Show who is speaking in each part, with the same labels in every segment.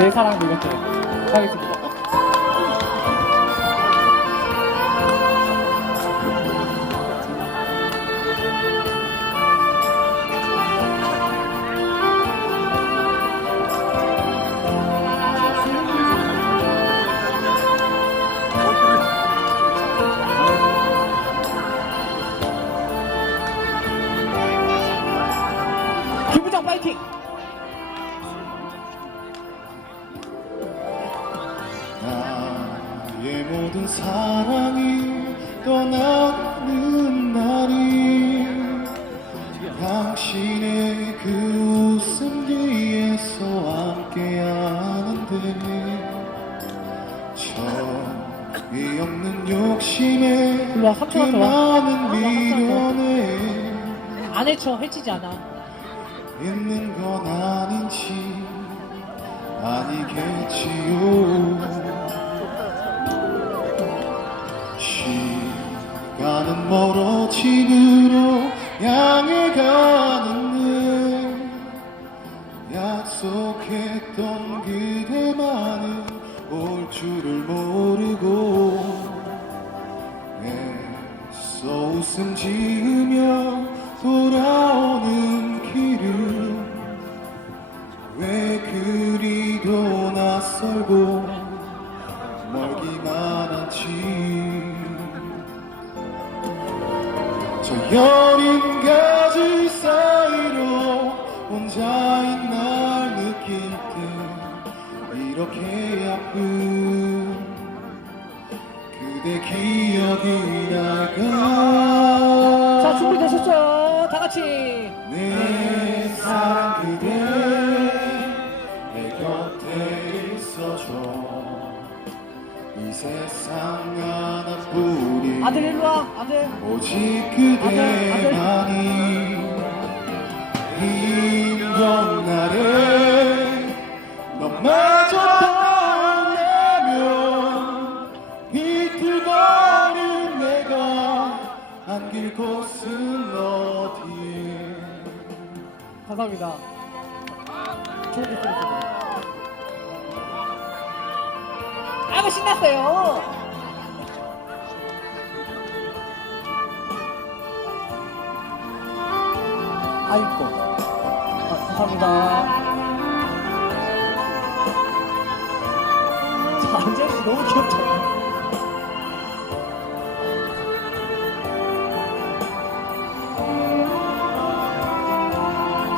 Speaker 1: 내 사랑 내 곁에 가겠습니다.
Speaker 2: 사랑이 떠나는 날이 당신의 그 웃음 뒤에서 함께하는데 정이 없는 욕심에
Speaker 1: 일로 와,
Speaker 2: 그
Speaker 1: 삼촌한테 와.
Speaker 2: 많은
Speaker 1: 아.
Speaker 2: 미련에
Speaker 1: 안 해쳐 해치지 않아.
Speaker 2: 있는 건 아닌지 아니겠지요 향해 가는데 약속했던 그대만은 올 줄을 모르고 애써 웃음 지으며 돌아오는 길은 왜 그리도 낯설고 멀기만 한지 저 여린 가 자
Speaker 1: 준비되셨죠? 다 같이.
Speaker 2: 내 사랑 그대 내 곁에 있어줘 이 세상 하나뿐인
Speaker 1: 아들 일로 와. 아들.
Speaker 2: 오직 그대만이 힘든 안길 곳은 어디에
Speaker 1: 감사합니다. 좋은 들어요. 아이고 신났어요. 아이고. 아, 감사합니다. 자, 안재현 씨 너무 귀엽잖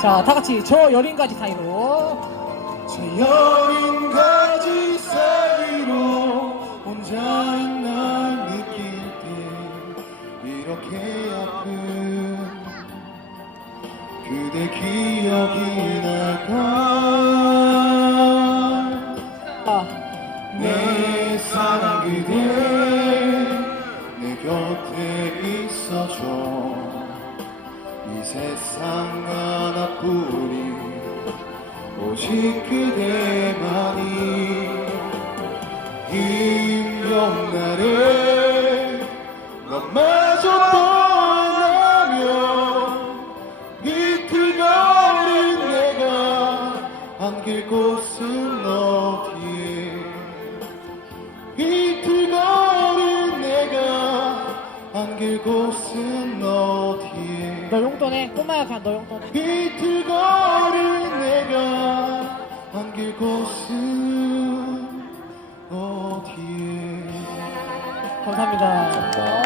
Speaker 1: 자, 다 같이 저 여린까지 사이로.
Speaker 2: 저 여린 가지 사이로 혼자인 날 느낄 때 이렇게 아픈 그대 기억이 날까?
Speaker 1: 아,
Speaker 2: 내 사랑 그대 내 곁에 있어줘. 이 세상 하나뿐인 오직 그대만이 날
Speaker 1: 너 용돈해. 꼬마야 그냥 너 용돈해.
Speaker 2: 비틀거린 내가 안길 곳은 어디에
Speaker 1: 감사합니다.